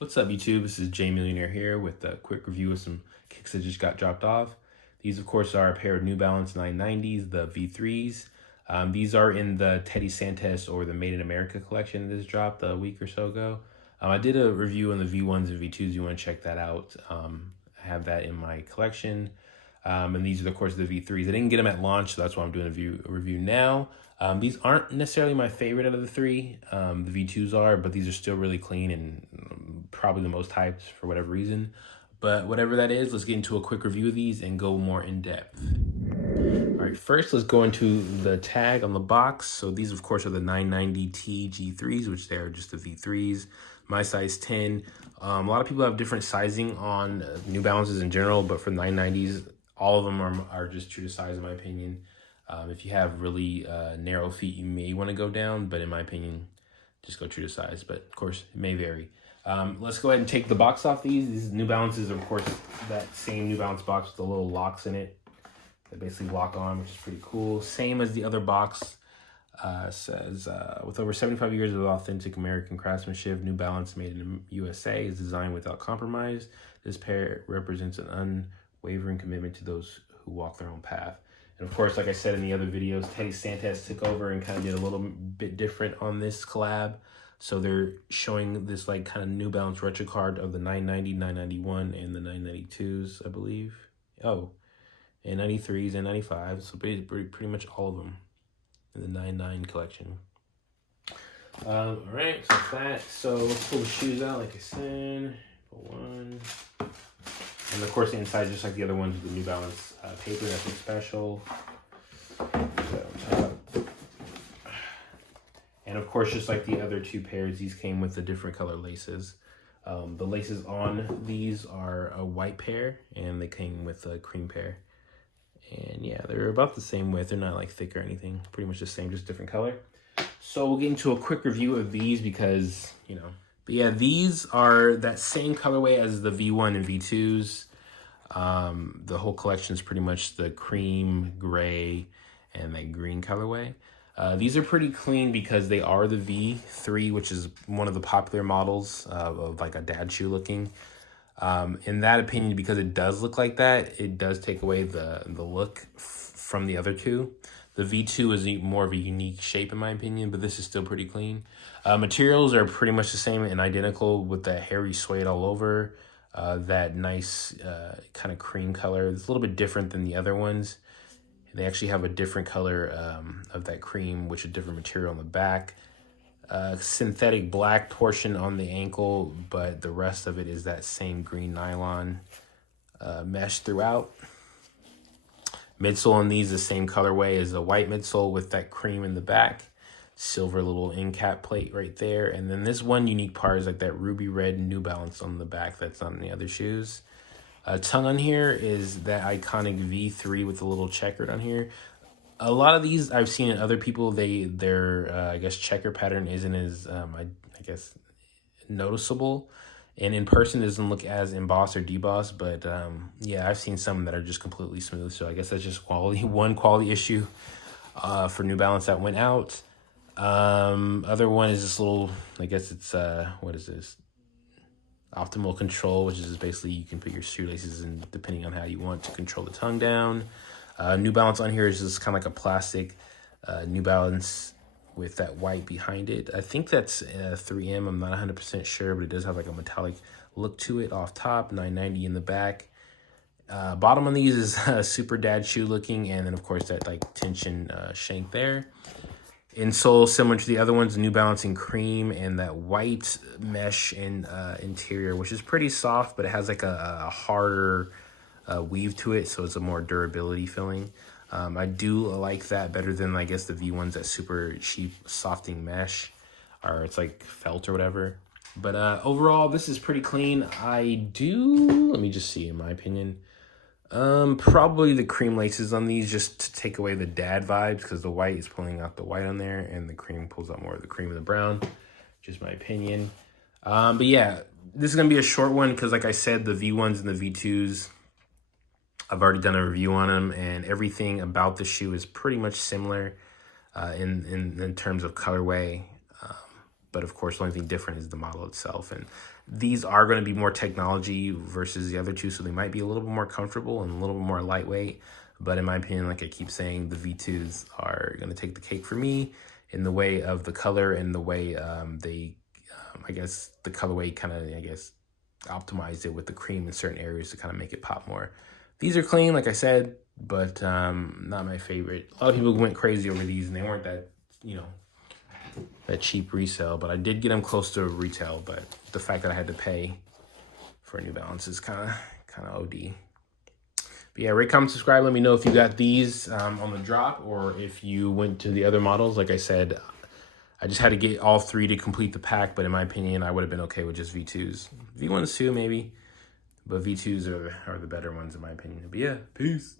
What's up, YouTube? This is Jmilionair here with a quick review of some kicks that just got dropped off. These, of course, are a pair of New Balance 990s, the V3s. These are in the Teddy Santis or the Made in America collection that just dropped a week or so ago. I did a review on the V1s and V2s. You want to check that out. I have that in my collection. And these are, of course, the V3s. I didn't get them at launch, so that's why I'm doing a review now. These aren't necessarily my favorite out of the three. The V2s are, but these are still really clean and probably the most hyped for whatever reason. But whatever that is, let's get into a quick review of these and go more in depth. All right, first let's go into the tag on the box. So these, of course, are the 990T G3s, which they are just the V3s. My size 10. A lot of people have different sizing on New Balances in general, but for 990s, all of them are just true to size, in my opinion. If you have really narrow feet, you may want to go down, but in my opinion, just go true to size. But of course, it may vary. Let's go ahead and take the box off these. These New Balances are, of course, that same New Balance box with the little locks in it that basically lock on, which is pretty cool. Same as the other box. Says, with over 75 years of authentic American craftsmanship, New Balance made in USA is designed without compromise. This pair represents an unwavering commitment to those who walk their own path. And of course, like I said in the other videos, Teddy Santis took over and kind of did a little bit different on this collab. So they're showing this like kind of New Balance retro card of the 990, 991, and the 992s, I believe. Oh, and 93s and 95s. So pretty much all of them in the 99 collection. All right, so that's that. So let's pull the shoes out, like I said. One. And of course, the inside, just like the other ones, with the New Balance paper, nothing special. And of course, just like the other two pairs, these came with the different color laces. The laces on these are a white pair, and they came with a cream pair. And yeah, they're about the same width. They're not like thick or anything. Pretty much the same, just different color. So we'll get into a quick review of these because, you know. But yeah, these are that same colorway as the V1 and V2s. The whole collection is pretty much the cream, gray, and that green colorway. These are pretty clean because they are the V3, which is one of the popular models of like a dad shoe looking. In that opinion, because it does look like that, it does take away the look from the other two. The V2 is more of a unique shape in my opinion, but this is still pretty clean. Materials are pretty much the same and identical with that hairy suede all over. That nice kind of cream color. It's a little bit different than the other ones. They actually have a different color of that cream, which is a different material on the back. Synthetic black portion on the ankle, but the rest of it is that same green nylon mesh throughout. Midsole on these, the same colorway as a white midsole with that cream in the back. Silver little end cap plate right there. And then this one unique part is like that ruby red New Balance on the back that's on the other shoes. Tongue on here is that iconic V3 with the little checkered on here. A lot of these I've seen in other people, their I guess checker pattern isn't as I guess noticeable, and in person it doesn't look as embossed or debossed. But yeah, I've seen some that are just completely smooth. So I guess that's just one quality issue for New Balance that went out. Other one is this little, I guess it's what is this? Optimal control, which is basically you can put your shoelaces in depending on how you want to control the tongue down. New Balance on here is just kind of like a plastic New Balance with that white behind it. I think that's 3M. I'm not 100% sure, but it does have like a metallic look to it off top. 990 in the back. Bottom on these is super dad shoe looking, and then of course that like tension shank there. Insole similar to the other ones, New Balance in cream and that white mesh in interior, which is pretty soft, but it has like a harder weave to it, so it's a more durability feeling. I do like that better than I guess the V1's that super cheap softing mesh, or it's like felt or whatever. But overall, this is pretty clean. Let me just see, in my opinion, probably the cream laces on these just to take away the dad vibes, because the white is pulling out the white on there and the cream pulls out more of the cream and the brown. Just my opinion. But yeah, this is gonna be a short one because like I said, the V1s and the V2s, I've already done a review on them, and everything about the shoe is pretty much similar in terms of colorway. But of course, the only thing different is the model itself. And these are going to be more technology versus the other two, so they might be a little bit more comfortable and a little bit more lightweight. But in my opinion, like I keep saying, the V2s are going to take the cake for me in the way of the color and the way I guess the colorway kind of, optimized it with the cream in certain areas to kind of make it pop more. These are clean, like I said, but not my favorite. A lot of people went crazy over these, and they weren't that, that cheap resale, but I did get them close to retail. But the fact that I had to pay for a New Balance is kind of OD. But yeah, rate, comment, subscribe. Let me know if you got these on the drop or if you went to the other models. Like I said, I just had to get all three to complete the pack, but in my opinion, I would have been okay with just V2s. V1s too, maybe, but V2s are the better ones in my opinion. But yeah, peace.